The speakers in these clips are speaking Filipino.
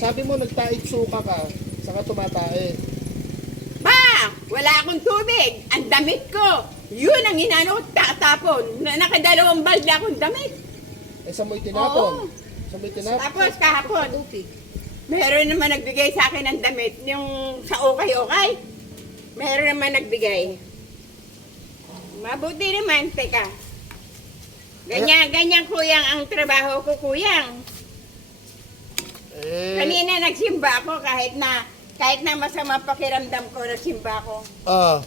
Sabi mo nagtait suka ka, saka tumatae. Ba, wala akong tubig. Ang damit ko. Yun ang inano ko tatapon. Na, nakadalawang balde akong damit. Eh sa mo'y tinapon. Oo. Sa mo'y tinapon. Tapos kahapon, meron naman nagbigay sa akin ng damit. Yung sa okay-okay. Meron naman nagbigay. Mabuti naman, teka. Ganyan, ganyan kuyang ang trabaho ko, kuyang. Eh, Kanina nagsimba ako kahit na kahit na masama pakiramdam ko, nagsimba ako. ah,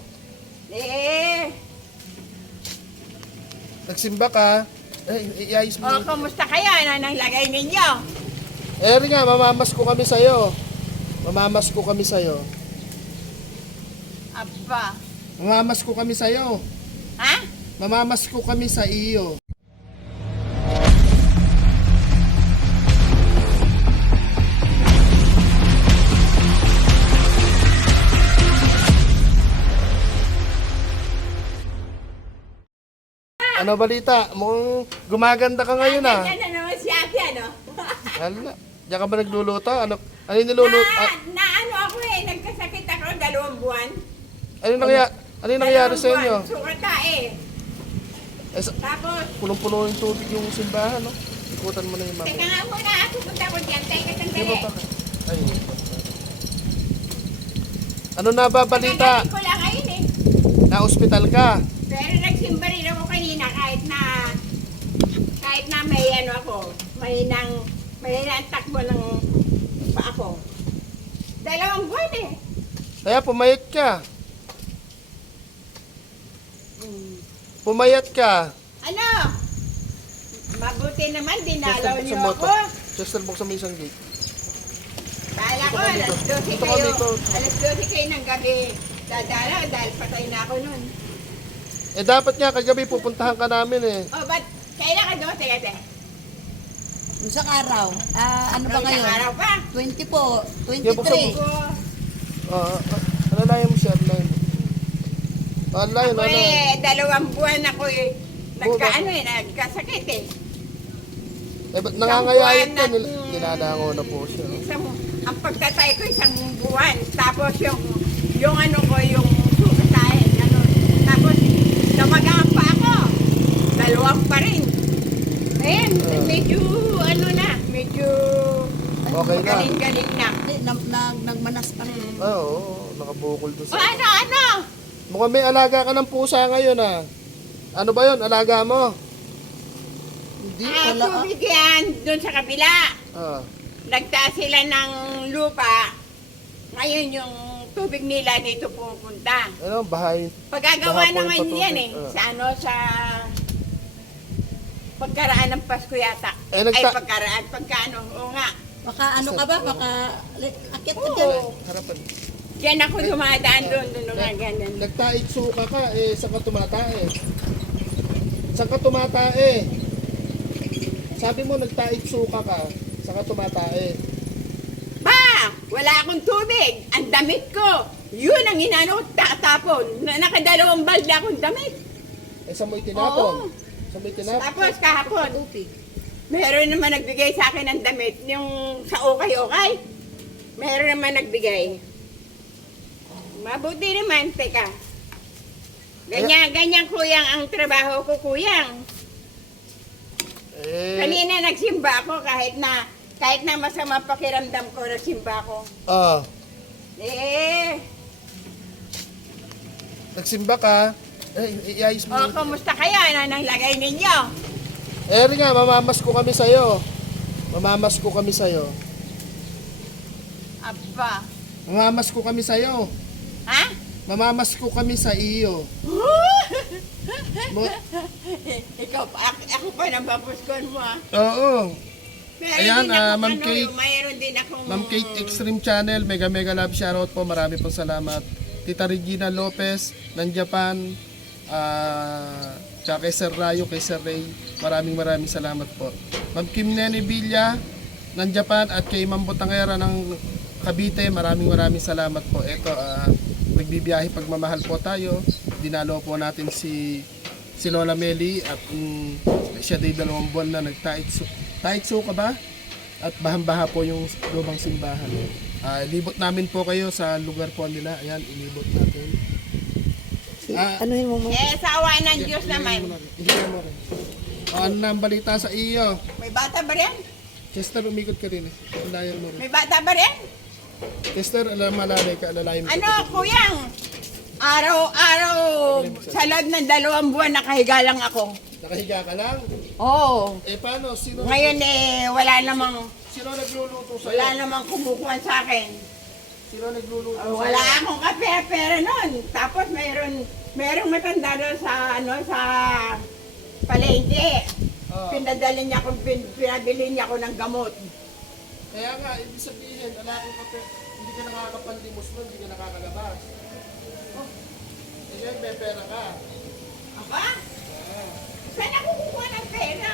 Eh, nagsimba ka. Eh, iayos mo. o kumusta kayo? Ano nang lagay ninyo? Eh, rin nga, mamamas ko kami sa'yo. Mamamas ko kami sa'yo. Aba. Mamamas ko kami sa'yo. Ha? Mamamas ko kami sa iyo. Ano balita? Mukhang gumaganda ka ngayon ah. Ganyan na naman si ate, ano? Hala, diyan ka ba nagluluto? Ano, ano yung niluluto? na, Ah, na ano ako eh, nagkasakit ako dalawang buwan. ano yung nangyari, ano yung nangyari sa inyo? Dalawang buwan, Sukata eh. Eh, sa- Tapos, punong-puno yung tubig yung simbahan, no? Ikutan mo na yung teka mami. nga muna, pupunta ko dyan. Teka, sandali. ba pa? Ay, ano na ba balita? Kakagaling ko lang ngayon eh. Na ospital ka? Pero nagsimba rin ako kanina kahit na may ano ako, may nang may nang takbo ng pa ako. Dalawang buwan eh. Kaya pumayat ka. Mm. Pumayat ka. Ano? Mabuti naman, dinalaw niyo ako. Chester, buksan mo isang gate. Kala ko, alas dito. 12 Dito ka kayo. Alas 12 kayo ng gabi. Dadalaw dahil patay na ako nun. Eh dapat nga kagabi pupuntahan ka namin eh. Oh, ba't kailan ka? Teka, teka. Isang araw. Ah, ano ba Isang ngayon? araw pa. 20 po. Yeah, buksan 23. mo. Ah, ah, ano na mo siya? Ano na Ah, layo, Ako ano? eh, dalawang buwan ako eh. Oo, Nagkaano eh, nagkasakit eh. Eh, ba't nangangayayat ka? Nil at- nilalango na po siya. Isang, ang pagtatay ko isang buwan. Tapos yung, yung ano ko, yung sukatay. Ano, tapos namagaan pa ako. Dalawang pa rin. Ayan, medyo ano na, medyo Okay na. galing-galing na. Hindi, nag, nag, nagmanas pa rin. Ah, oo, nakabukol doon O sa... ano, ano? Mukhang may alaga ka ng pusa ngayon ah. Ano ba yun? Alaga mo? Hindi, Ah, wala. ah. tubig yan, doon sa kabila. Ah. Nagtaas sila ng lupa. Ngayon yung tubig nila dito pupunta. Ano, bahay. Pagkagawa Bahapon naman pa yan tubig, eh. ah. Sa ano, sa pagkaraan ng Pasko yata. Eh, nagta- Ay, pagkaraan, pagkano. Oo nga. Baka ano ka ba? Baka li- akit ka Oo. dyan. Harapan. Diyan ako dumadaan doon, doon nga ganyan. Nagtait suka ka, eh, saan ka tumatae? Saan ka tumatae? Sabi mo, nagtait suka ka, saan ka tumatae? Ba, wala akong tubig. Ang damit ko. Yun ang inano ko tatapon. Na, nakadalawang balde akong damit. Eh, saan mo'y tinapon? Oo. Tapos kahapon, meron naman nagbigay sa akin ng damit. Yung sa okay-okay. Meron naman nagbigay. Mabuti naman, teka. Ganyan, ganyan kuyang ang trabaho ko, kuyang. Eh, Kanina nagsimba ako kahit na kahit na masama pakiramdam ko, nagsimba ako. ah, Eh, nagsimba ka, eh, iayos mo. o kumusta kayo? Ano nang lagay ninyo? Eh, rin nga, mamamas ko kami sa'yo. Mamamas ko kami sa'yo. Aba. Mamamas ko kami sa'yo. Ha? Mamamas ko kami sa iyo. Mo- Ikaw pa, ako, ako pa nang babuskon mo ah. Oo. Meron Ayan, din ah, akong Ma'am ano, Kate. Mayroon din akong... Ma'am Kate Extreme Channel, mega mega love shoutout po. Marami pong salamat. Tita Regina Lopez ng Japan. Ah, tsaka kay Sir Rayo, kay Sir Ray. Maraming maraming salamat po. Ma'am Kim Nene Villa ng Japan at kay Ma'am Botangera ng Cavite. Maraming maraming salamat po. Ito, ah, nagbibiyahe pagmamahal po tayo. Dinalo po natin si si Lola Meli at mm, siya day dalawang buwan na nagtait su Tait su ka ba? At bahan-baha po yung lumang simbahan. Ah, libot namin po kayo sa lugar po nila. Ayan, ilibot natin. Ah, Anuhin mo mo. Eh, sa awa ng Diyos naman. Ihiyan mo rin. Ah, ano na ang balita sa iyo? May bata ba rin? Chester, umikot ka rin eh. Alayan mo rin. May bata ba rin? Chester, alam malalay ka, alalayan mo. Ano, kuyang? Araw-araw, sa loob ng dalawang buwan, nakahiga lang ako. Nakahiga ka lang? Oo. Eh paano? Sino, Ngayon eh, wala namang, sino nagluluto sa'yo? wala namang kumukuha sa akin. Sino nagluluto Oh, wala akong kape-pera nun. Tapos mayroon, mayroong matanda doon sa, ano, sa palengke. Ah. Pinadala niya ako, pin, pinabili niya ako ng gamot. Kaya nga, ibig sabihin, wala kang kape, hindi ka nakakapandimos mo, hindi ka nakakalabas. Oh, eh yan, may pera ka. Aba? Saan ako kukuha ng pera?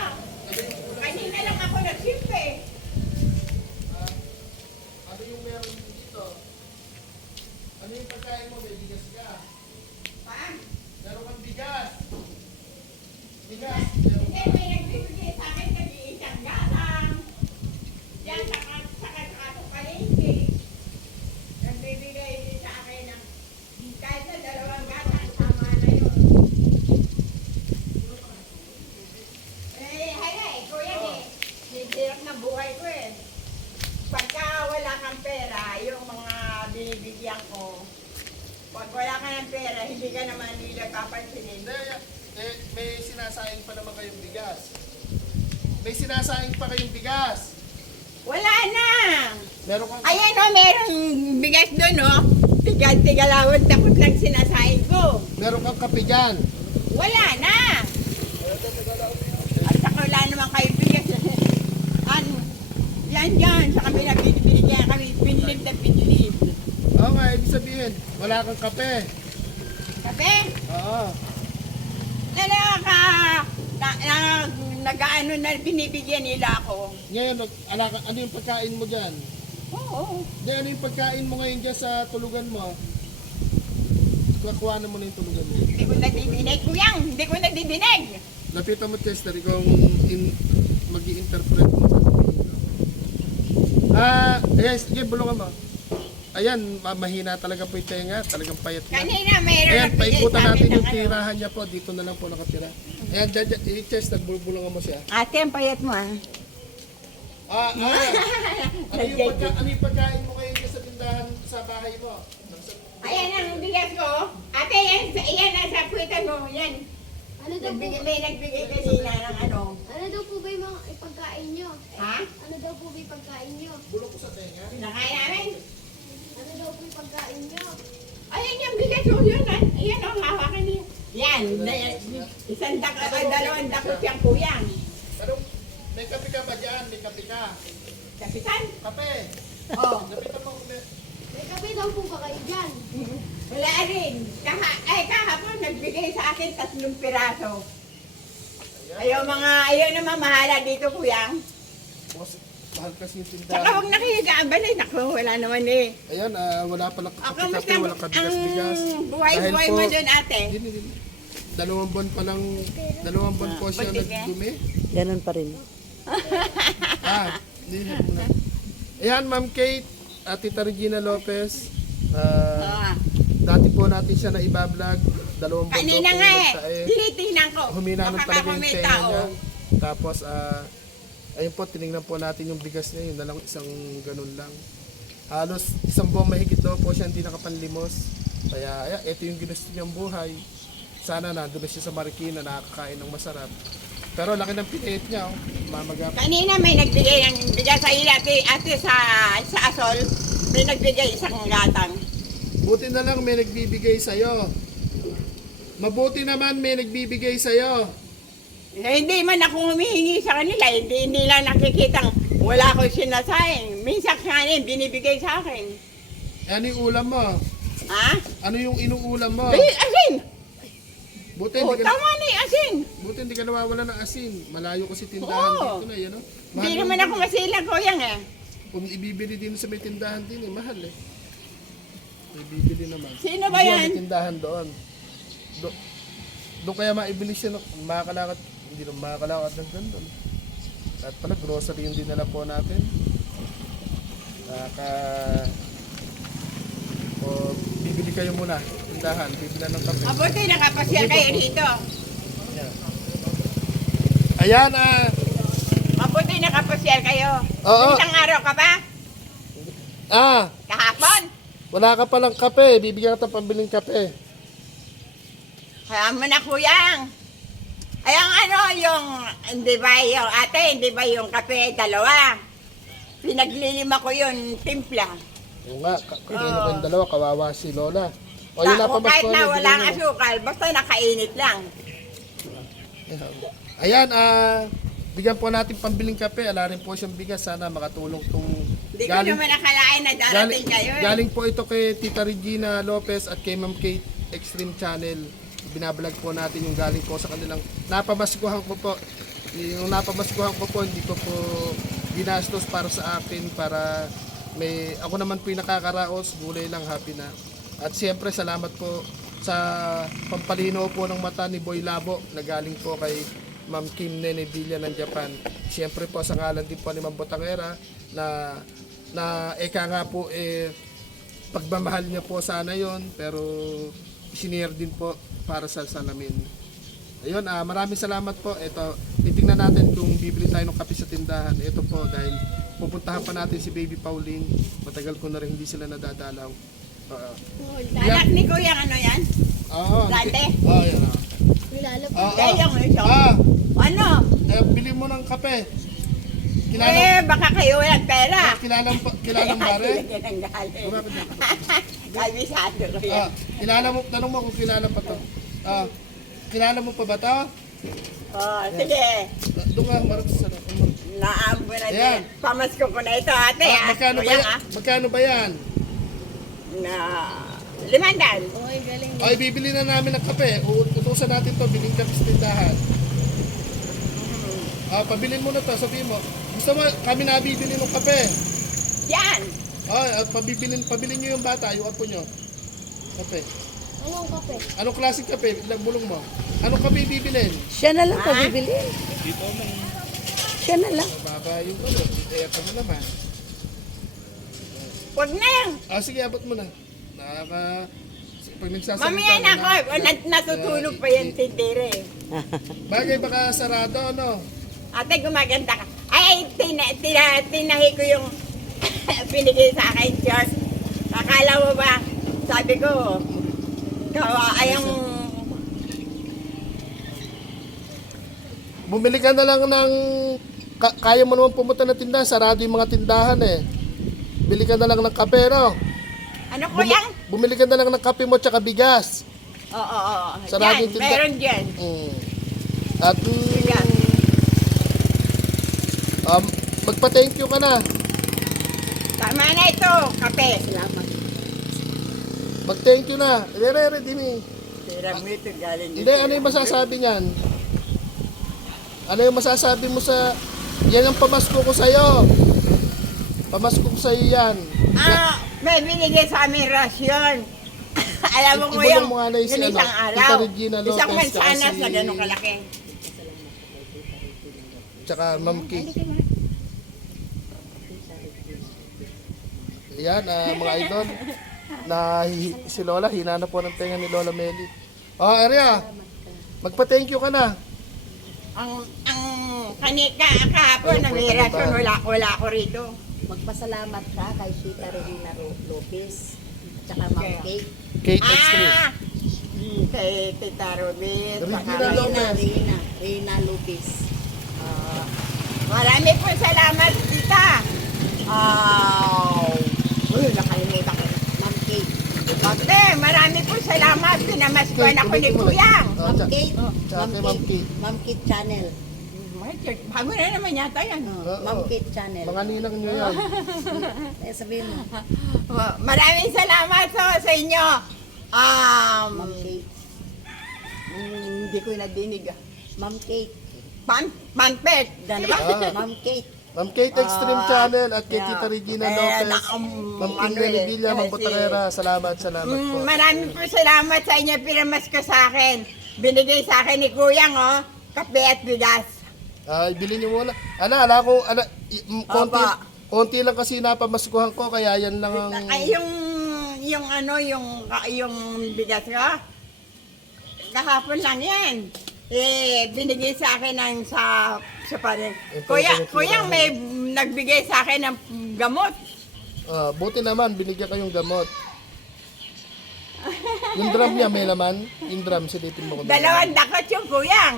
Kanina lang ako nagsimpe. Ano yung meron dito? Ano yung pagkain mo? May bigas ka. Pa? Meron kang bigas. Bigas. Hindi, may nagbibigay sa akin ng isang galang. Yan, saka, saka, saka sa palengke. Nagbibigay din sa akin ng kahit na dalawang galang, tama na yun. Eh, hala eh, kuya eh. Hirap na buhay ko eh. Pagka wala kang pera, yung mga binibigyan ko, pag wala ka ng pera, hindi ka naman nila papansinin. Hindi, eh, may sinasayang pa naman kayong bigas. May sinasayang pa kayong bigas. Wala na! Meron kang... Ayan o, merong bigas doon o. Tigal-tigalawad takot lang sinasahin ko. Meron kang kape dyan. Wala na! At saka wala naman kayo bigas. ano? Yan yan, sa kami na binibigyan kami, pinlib na pinlib. Oo nga, ibig sabihin, wala kang kape. Kape, Oo. nalaka, na, na, nag-ano na binibigyan nila ako. Ngayon, alaka, ano yung pagkain mo dyan? Oo. Hindi, ano yung pagkain mo ngayon dyan sa tulugan mo? Kukuha mo na yung tulugan mo. Hindi ko nadidinig, kuyang, hindi ko nadidinig. Lapitan mo, Chester, ikaw in, mag interpret mo. Ah, yes, sige, bulungan mo. Ayan, ma- mahina talaga po yung tenga, talagang payat na. Kanina mayroon Ayan, paikutan natin ng yung ano. tirahan niya po. Dito na lang po nakatira. Ayan, dyan, dyan, eh, Chester, bulbulungan mo siya. Ate, ang payat mo ah. Ah, ah. ano, yung pagka, ano yung pagkain mo dyan sa tindahan sa bahay mo? Ayan ang bigas ko. Ate, yan, yan ang sa puwitan mo. Yan. Ano daw po, Nagbigay, may nagbigay kanina ng ano. ano daw po ba yung mga ipagkain nyo? Ha? Ano daw po ba yung pagkain nyo? Bulok ko sa tenga. Daw po yung pagkain nyo? Ayan yung bigas ko. Yun, ah. ayan ang hawakan niya. Yan. na- Isang dako, ay dalawang dako siyang kuyang. Pero, may kape ka ba dyan? May kape ka. Kapitan? Kape. Oh. Lapitan mo ulit. May kape daw po ba kayo dyan? Wala rin. Kaha, ay, kahapon nagbigay sa akin tatlong piraso. Ayaw mga, ayaw na mamahala dito, kuyang. Mahal kasi yung Saka tindahan. huwag nakihigaan ba na, naku, wala naman eh. Ayan, ah, wala palang Ako, kape-kape, basta walang kabigas-bigas. ang buhay-buhay Dahil mo po- dun, ate. Hindi, hindi. Dalawang buwan pa lang, dalawang buwan po siya di ka? nagdumi. Ganun pa rin. Ah, hindi na muna. Ayan, Ma'am Kate, at Tita Regina Lopez. Ah, Ah, dati po natin siya na ibablog. Dalawang buwan kanina daw po nga eh, nagtae. tinitingnan ko. Humina ng Baka talaga yung tenga tao. niya. Tapos, ah, ayun po, tinignan po natin yung bigas niya. Yun na lang, isang ganun lang. Halos isang buwang mahigit daw po siya hindi nakapanlimos. Kaya, ayan, ito yung ginusto niyang buhay. Sana na, doon na siya sa Marikina, nakakain ng masarap. Pero laki ng pinit niya, oh. mamagap. Kanina may nagbigay ng bigas sa iyo, ate, ate sa, sa asol. May nagbigay isang gatang. Buti na lang may nagbibigay sa'yo. Mabuti naman may nagbibigay sa'yo. Eh, hindi man ako humihingi sa kanila, hindi nila nakikitang wala ko sinasayang. Minsan kanin, binibigay sa akin. Eh, Ano yung ulam mo? Ha? Ano yung inuulam mo? Eh, asin! Buti Oh, hindi ka, tama na yung asin. buti hindi ka nawawala ng asin. Malayo kasi tindahan Oo. dito na, yan o. Hindi naman ako masilang kuyang eh. Kung ibibili din sa may tindahan din eh, mahal eh. May bibili naman. Sino ba Doon, yan? May tindahan doon. Do, doon kaya maibili siya ng makakalakad, hindi naman makakalakad ng ganun. At pala grocery yung dinala po natin. Naka... O, bibili kayo muna. Tindahan, bibili ng kape. Mabuti nakapasyal kayo rito. Ayan. Ah. Mabuti nakapasyal kayo. Oo. Isang araw ka pa? Ah, Kahapon? wala ka palang kape. Bibigyan kita pambiling kape. Kaya mo na kuyang. Ay, ang ano, yung, hindi ba yung, ate, hindi ba yung kape dalawa? Pinaglilima ko yun, timpla. Oo nga, ka- kanina Oo. kayong dalawa, kawawa si Lola. O, yun na o kahit pamasko na walang asukal, basta nakainit lang. Ayan, ah, bigyan po natin pambiling kape. Ala rin po siyang bigas. Sana makatulong tong Hindi ko naman nakalain na galing, darating kayo eh. galing po ito kay Tita Regina Lopez at kay Ma'am Kate Extreme Channel. Binablog po natin yung galing po sa kanilang napamaskuhan ko po. Yung napamaskuhan ko po, hindi ko po ginastos para sa akin para may ako naman po yung nakakaraos, gulay lang happy na. At siyempre salamat po sa pampalinaw po ng mata ni Boy Labo na galing po kay Ma'am Kim Nene Villa ng Japan. Siyempre po sa ngalan din po ni Ma'am Botangera na na eka nga po eh pagmamahal niya po sana yon pero sinare din po para sa salamin. Ayun, ah, maraming salamat po. Ito, titingnan natin kung bibili tayo ng kape sa tindahan. Ito po dahil pupuntahan pa natin si Baby Pauline. Matagal ko na rin hindi sila nadadalaw. Oo. Anak ni Kuya, ano yan? Oo. Dati? Oo, yan. ah. Nilalo po. Oo. Kaya yung ito. Ah, Ano? eh, bili mo ng kape. Kilala, Eh, baka kayo walang pera. kilala, kilala mo bare? Kaya galing. Kumapit dito. Kabisado ko Ah, yan. kilala mo, tanong mo kung kilala pa to. Ah, kilala mo pa ba to? Oh, sige. Doon ka, marap sa sarap. Naambo na Ayan. din. Pamasko ko na ito, ate. Ah, ah. magkano ba yan? ah. Magkano ba yan? Na limandaan. Oy, galing. Ay, bibili na namin ng kape. U- Utusan natin to, biling kape sa tindahan. Ah, pabilin mo na to, sabihin mo. Gusto mo, kami na bibili ng kape. Yan. Ah, at pabibilin, pabilin nyo yung bata, yung apo nyo. Kape. Anong kape? Anong klaseng kape? Nagbulong mo. Anong kape bibilin? Siya na lang Ha? pabibili. Siya na lang. Mababa yung ano, aircon mo naman. Huwag na lang. Ah, sige, abot mo na. Nakaka... Pag nagsasalita... Mamaya na ako. na- Na, natutulog pa yung tindere. Bagay baka sarado, ano? Ate, gumaganda ka. Ay, tina, tina, tinahi ko yung binigay sa akin, Diyos. Akala mo ba? Sabi ko, kawa, ay yung... Bumili ka na lang ng... Ka- kaya mo naman pumunta ng tindahan, sarado yung mga tindahan eh. Bili ka na lang ng kape, no? Ano ko Bumi- yan? bumili ka na lang ng kape mo tsaka bigas. Oo, oo, oo. Sarado Yan, yung tinda- meron dyan. Mm. At mm, Yan. um, magpa-thank you ka na. Tama na ito, kape. Salamat. Mag-thank you na. Eh. Sira mo ito galing. Hindi, ano yung masasabi niyan? Ano yung masasabi mo sa... Yan ang pamasko ko sa'yo. Pamasko ko sa'yo yan. Ah, may binigay sa amin rasyon. Alam mo ko yung, na yung si ano, isang Tita araw. Regina Isang mansanas si- na gano'ng kalaki. Tsaka Ma'am Kate. Yan, ah, mga idol. Na hi- si Lola, hina na po ng tenga ni Lola Meli. Oh, Arya. Magpa-thank you ka na. Ang, ang kanika, kahapon, Ayun na po, may talaga. rasyon, wala, wala ako rito. Magpasalamat ka kay Tita Regina Lopez. Tsaka Ma'am. Kate. Kate Extreme. Ah! Hmm, Kay Tita Rubin. Regina Lopez. Rina, Rina, Rina Lopez. Ah, marami po salamat, Tita. Ah, uy, nakalimutan ko. Ma'am Kate. Bakte, marami po salamat. Pinamaskuhan ako ni. Kuyang. Oh, Ma'am tsaka- Kate. Ma'am Kate. Ma'am Kate Channel. Bago na naman yata yan. Oh, Oo. Ma'am Kate Channel. Mga ninang nyo yan. Eh, sabihin mo. Oh, Maraming salamat so, sa inyo. Um, Ma'am Kate. mm, hindi ko nadinig. ah. Ma'am Kate. Pan, panpet, gano ba? Ah. Ma'am Kate. Ma'am Kate Extreme Ah, Channel at kay. Tita Regina Eh, Lopez. na- um, Ma'am ano Kimberly eh, Ma'am kasi- Botarera. Salamat, salamat po. Mm, maraming po salamat sa inyo. Pinamas ko sa akin. Binigay sa akin ni Kuyang, oh, kape at bigas. Ay, bilhin niyo muna. Ana, ala ko, i- m- konti, Opo. Konti lang kasi napamaskuhan ko, kaya yan lang ang... Ay, yung, yung ano, yung, yung bigas ko, kahapon lang yan. Eh, binigay sa akin ng sa, sa parin. Ito, Kuya, ito, ito, kuya, ito. may nagbigay sa akin ng gamot. Ah, buti naman, binigyan kayong gamot. Yung drum niya may laman. Yung drum, silipin mo ko. Dalawang dakot yung kuyang.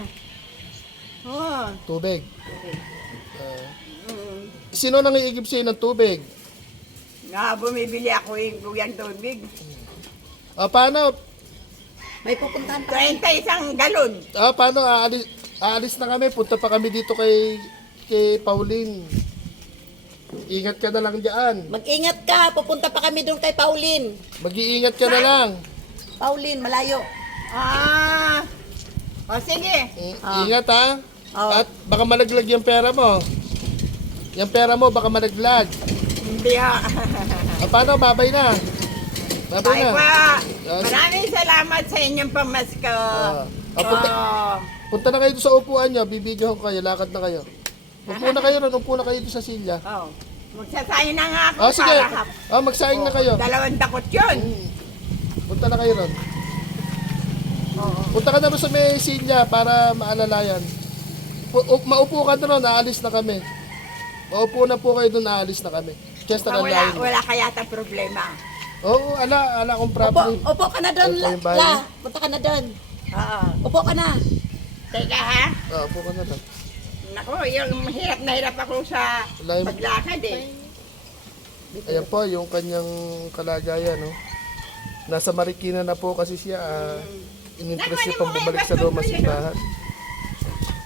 Oh. Tubig. Mm. sino nang iigib sa'yo ng tubig? Nga, bumibili ako yung kuyang tubig. Ah, paano? May pupuntahan pa. 30 isang galon. Ah, paano? Aalis, aalis na kami. Punta pa kami dito kay kay Pauline. Ingat ka na lang diyan. Mag-ingat ka, pupunta pa kami doon kay Pauline. Mag-iingat ka na lang. Pauline, malayo. Ah. O sige. I- Ah. Ingat ha. Oo. At baka malaglag yung pera mo. Yung pera mo baka malaglag. Hindi ha. Ah, paano? Babay na. Ay. Ah, Maraming salamat sa inyong pamasko. Ah. Ah, punta- Oh. Punta na kayo sa upuan nyo. Bibidyo ko kayo. Lakad na kayo. Upo na kayo ron. Upo na kayo sa silya. Oh. Magsasayo na nga ako Ah, sige. para hap. Ah, magsaing na kayo. Dalawang dakot yun. Punta na kayo ron. Punta ka na ron sa may silya para maalalayan. Pu- up- maupo ka na ron. Aalis na kami. Maupo na po kayo doon. Aalis na kami. Ah, na wala, layan. wala kaya ta problema. Oo, ala, ala kong Upo, problem. upo ka na doon, Ito la. yung bahay. la. Punta ka na doon. Oo. Upo ka na. Teka ha. Ah, upo ka na doon. Nako, yung hirap na hirap ako sa yung- paglakad eh. Ayan po, yung kanyang kalagayan, no? Nasa Marikina na po kasi siya. Uh, Ininterest niya pang bumalik sa luma simbahan.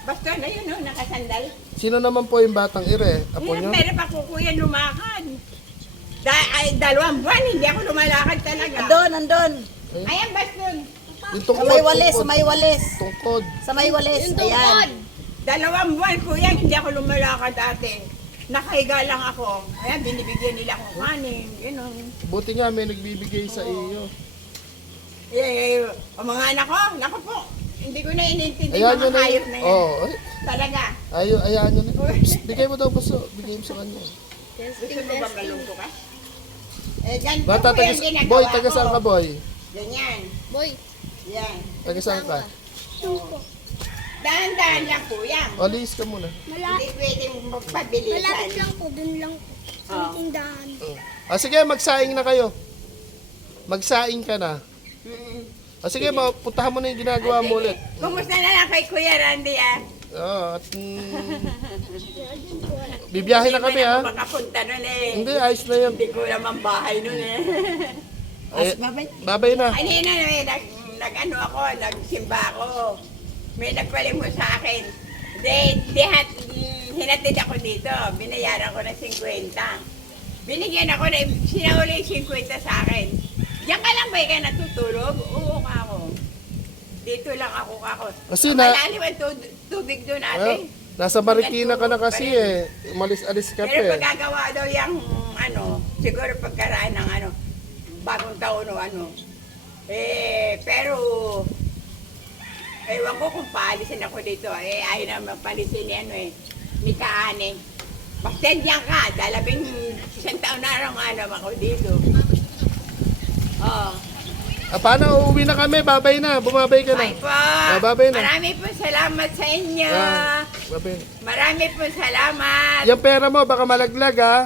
Basta na yun, no, nakasandal. Sino naman po yung batang ire? Apo Hirap niyo? na hirap ako kuya lumakad. Da ay, dalawang buwan, hindi ako lumalakad talaga. Andun, andun. Ayan, baston. Yung Sa tungkod, may walis, sa tungkod. may walis. Tungkod. Sa may walis. Ayan. Dalawang buwan, kuya, hindi ako lumalakad dati. Nakahiga lang ako. Ayan, binibigyan nila akong kanin, gano'n. Buti nga may nagbibigay sa iyo. Eh, eh, ang mga anak ko, naku po, hindi ko na inintindi Ayan mga yun na hayop na yan. Oh, ay, Talaga. ayo, ayan yun. Psst, bigay mo daw gusto. Bigay mo sa kanya. Gusto mo ba malungko ka? Eh, ganito Bata, po yung taga, ginagawa boy, taga saan ka, boy? Boy, Ganyan. Yan. Taga saan ka? suko. Dahan-dahan lang po yan. O, lihis ka muna. Mala Hindi pwedeng magpabilisan. malapit lang po, dun lang po. Sa Oh. may tindahan. Oh. Ah, sige, magsaing na kayo. Magsaing ka na. Mm. Ah, sige, mapuntahan mo na yung ginagawa mo ulit. Kumusta na lang kay Kuya Randy ah? Oo, at mm, bibiyahe na kami Hindi ha. ako makapunta nun eh. Hindi, ayos na yun. Hindi ko naman bahay nun eh. Ay, babay. babay na. Kanina eh, nag, nag ano ako, nagsimba ako. May nagpaling mo sa akin. Di, di hat, mm, hinatid ako dito. Binayaran ko ng 50. Binigyan ako na, sinauli yung 50 sa akin. Diyan ka lang ba ka natutulog? Oo ka ako. Dito lang ako kako. Kasi na- Malalim ang tu- tubig doon Ah, ate. Nasa Marikina ka na kasi eh. Umalis-alis ka pa Pero eh. pagkagawa daw yung ano, siguro pagkaraan ng ano, bagong taon o ano. Eh, pero, ewan ko kung paalisin ako dito. Eh, ayaw naman palisin ni ano eh, ni Kaane. Basta diyan ka, dalabing isang taon na rin ano ako dito. Oh, Ah, paano? Uuwi na kami. Babay na. Bumabay ka na. bye po. Ah, babay na. Marami po salamat sa inyo. Ah, babay. Marami po salamat. Yung pera mo, baka malaglag ha.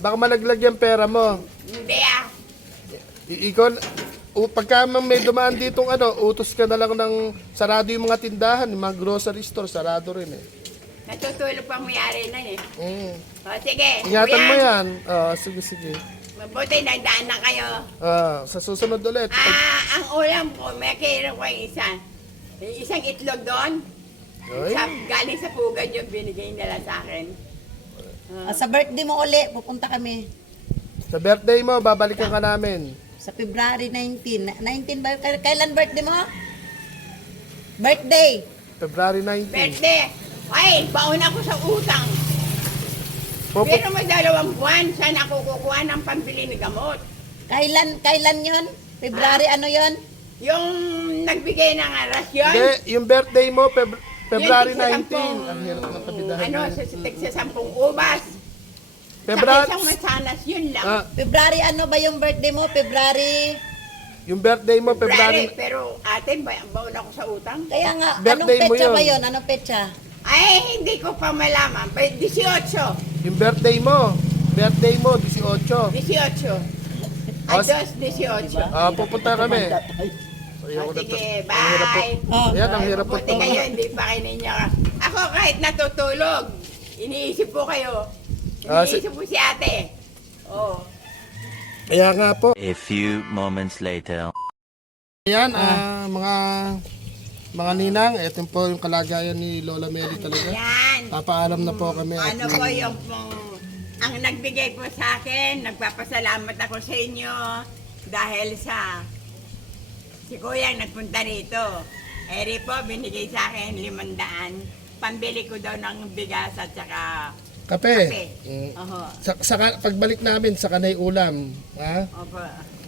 Baka malaglag yung pera mo. Hindi ah. I- Ikaw, o, pagka may dumaan ditong ano, utos ka na lang ng sarado yung mga tindahan, yung mga grocery store, sarado rin eh. Natutulog pang mayari na eh. Mm. O sige. Ingatan mo yan. Ah, sige, sige. Mabuti nagdaan na kayo. Ah, sa susunod ulit. Ah, ang ulam po, may kailan ko yung isa. Yung Isang itlog doon. Sa, galing sa pugad yung binigay nila sa akin. Ah, sa birthday mo uli, pupunta kami. sa birthday mo, babalikan ka namin. Sa February 19. Na- 19 ba? K- Kailan birthday mo? Birthday. February 19. Birthday. Ay, baon ako sa utang. Pupu- Pero may dalawang buwan, saan ako kukuha ng pambili ng gamot? Kailan, kailan yon? February ano yon? Yung nagbigay ng rasyon. Hindi, yung birthday mo, Feb- February Yung tigsa 19. sampung, Ang hirap ng kabidahan. Ano, sa, sa, sa sampung ubas. February, Sa isang mansanas, yun lang. ah, February ano ba yung birthday mo? February? yung birthday mo, February, February, pero ate, ba- baon ako sa utang? Kaya nga, Birthday anong mo petsa yun. ba yun? Anong petsa? Ay, hindi ko pa malaman. Pa- 18. yung birthday mo, birthday mo, 18. 18. Ah, Ay, dos, 18. Ah, pupunta kami. Ayaw ko O, na sige, Ang hirap po. bye. Oh. Ayan, ang hirap po. Buti kayo, hindi pa kayo ninyo. Ako kahit natutulog, iniisip po kayo. Ah, si- Iniisip po si ate. Oh. Kaya nga po. A few moments later. Ayan, ah, mga mga ninang, ito po yung kalagayan ni Lola Mary talaga. Yan. Papaalam na po kami. at Ano po yung pong, ang nagbigay po sa akin, nagpapasalamat ako sa inyo dahil sa si Kuya ang nagpunta rito. Eri po, binigay sa akin limandaan. Pambili ko daw ng bigas at saka Kape. kape. Mm. Oho. Sa, sa, pagbalik namin sa kanay ulam. Ha? Opo.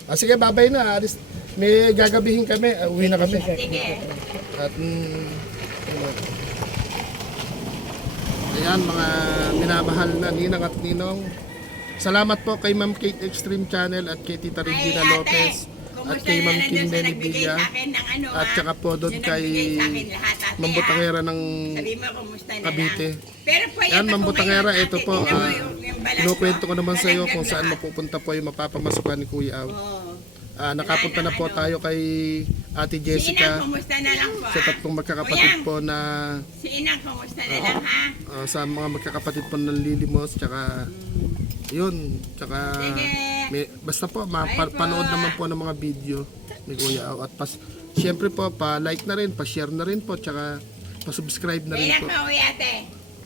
Ah, sige, babay na. Alis, may gagabihin kami. Ah, uwi na kami. Sige. At mm. Ayan, mga minamahal na ninang at ninong. Salamat po kay Ma'am Kate Extreme Channel at kay Tita Regina Lopez at kay Ma'am Kim ng ano, at saka po doon kay Ma'am. Butangera ng Cavite. Yan, Ma'am Butangera, ito po. mo ah, Kinukwento ko naman sa iyo kung saan mapupunta po yung mapapamasukan ni Kuya Aw. Ah, nakapunta na po Ano? tayo kay Ate Jessica kumusta na lang po, sa tatlong magkakapatid po na Si Inang, kumusta na lang, ha? ah, sa mga magkakapatid po ng Lilimos tsaka yun tsaka Sige. may, basta po mapanood naman po ng mga video ni Kuya Aw at pas syempre po pa like na rin pa share na rin po tsaka pa subscribe na rin po ka uwi, ate?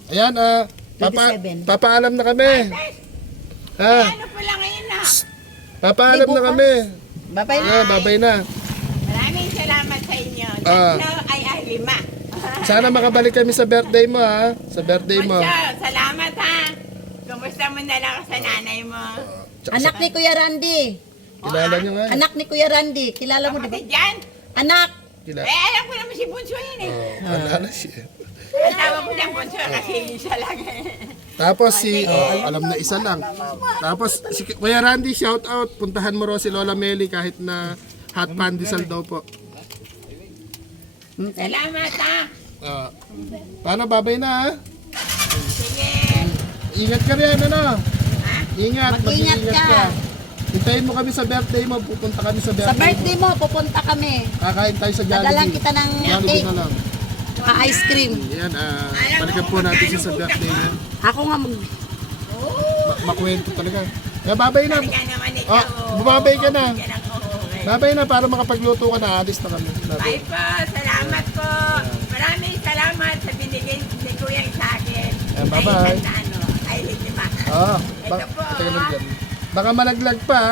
ayan ah papa, 27. papaalam na kami ha Ano po lang ngayon, na? papaalam na kami Bye-bye na. ah, babay na Maraming salamat sa inyo. Ah. Tatlo ay ay lima. sana makabalik kami sa birthday mo ha sa birthday mo salamat, ha? Kumusta mo na lang sa nanay mo? Tsaka Anak ni Kuya Randy. kilala nyo nga Anak ni Kuya Randy. Kilala mo, di ba? Kapatid? Anak. kilala Eh, alam ko naman si Bunso yun, eh. oh, alala siya Ang tawag ko niyang Bunso kasi siya lang. eh. Tapos si, oh, alam na isa lang. Tapos si Kuya Randy, shout out. Puntahan mo raw si Lola Meli kahit na hot pandesal daw po. Salamat, ha? Ah, paano, babay na ha? Ingat ka rin, ano? Ha? Ingat, Mag-ingat ka. ka. Hintayin mo kami sa birthday mo, pupunta kami sa Sa birthday, birthday mo, pupunta kami. mo. Kakain tayo sa Jollibee. kita ng Jollibee cake. na lang. Saka ice cream. Yan, ah, balikan po natin siya sa birthday niya. Ako nga mag... Ma- makwento talaga. Kaya babay na. Oh, bumabay ka na. Babay na para makapagluto ka na. Alis na kami. Babay. Bye po. Salamat po. Maraming salamat sa binigay ni Kuya sa akin. Eh, bye-bye. Ay, isang na ano, ay lima. Ah, Ito po. teka lang dyan. Baka malaglag pa.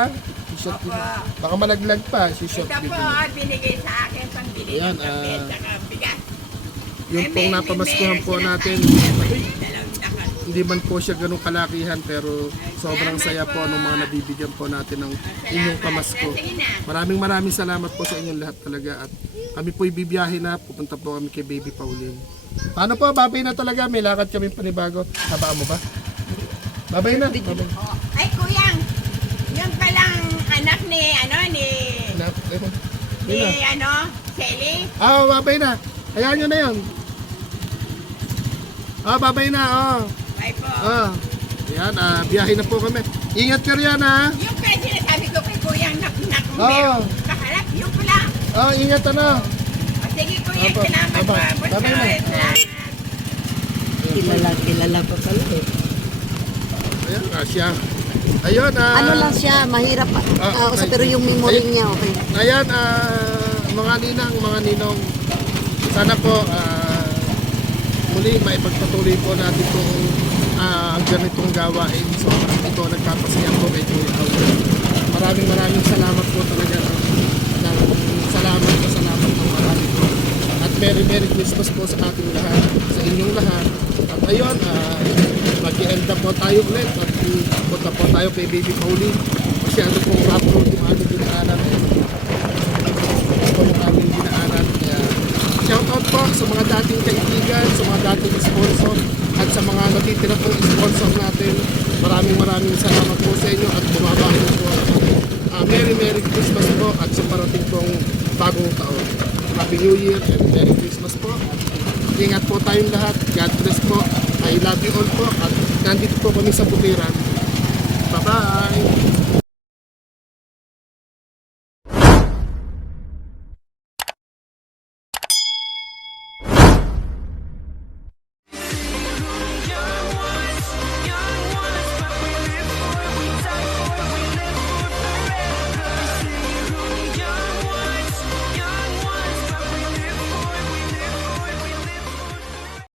Opo. video. Baka malaglag pa. Si-shot Ito po, video. binigay sa akin pambili Ayan, ng kape at ah, saka bigas. Yung Ay, pong may- napamaskuhan po natin. Hindi man po siya ganun kalakihan pero sobrang saya po po. ng mga nabibigyan po natin ng inyong pamasko. Maraming maraming salamat po sa inyong lahat talaga at kami po ibibiyahe na. Pupunta po kami kay Baby Pauline. Paano po? Babay na talaga. May lakad kami panibago. Habaan mo ba? Babay na. Babay. Oh, Ay, kuyang, yung palang anak ni, ano, ni, Na, eto. ni, na. ano, Shelly. Ah, babay na. Hayaan nyo na yun. Ah, babay na. Oh. Bye po. Ah. Yan, ah, biyahe na po kami. Ingat ka riyan, ha. Yung kaya sinasabi ko kay kuyang na, na kung Oo. meron kaharap, yung pala. Ah, ingat ano. O sige kuya, salamat po. Babay na. Kilala, kilala pa pala eh. Ayan, ah, siya. Ayun, ah. Ano lang siya, mahirap pa. Ah, Ah, okay. pero yung memory Ay- niya, okay. Ayan, ah, mga ninang, mga ninong, sana po ah, muli maipagpatuloy po natin itong ah, ang ganitong gawain. So, ito nagpapasaya po kay Kuya Aura. Maraming maraming salamat po talaga. Ng, salamat na salamat ng marami po. At Merry Merry Christmas po sa ating lahat, sa inyong lahat. At ayun, uh, mag-end up po tayo ulit at punta po tayo kay Baby Pauline. Masyado pong rough road yung ating dinaanan. Ito yung aming dinaanan. Kaya shout out po sa mga dating kaibigan, sa mga dating sponsor, at sa mga natitira pong sponsor natin. Maraming maraming salamat po sa inyo at bumabago po. Ah, Merry Merry Christmas po at sa parating pong bagong taon. Happy New Year and Merry Christmas po. Ingat po tayong lahat. God bless po. I love you all po. At nandito po kami sa Butiran. Bye-bye!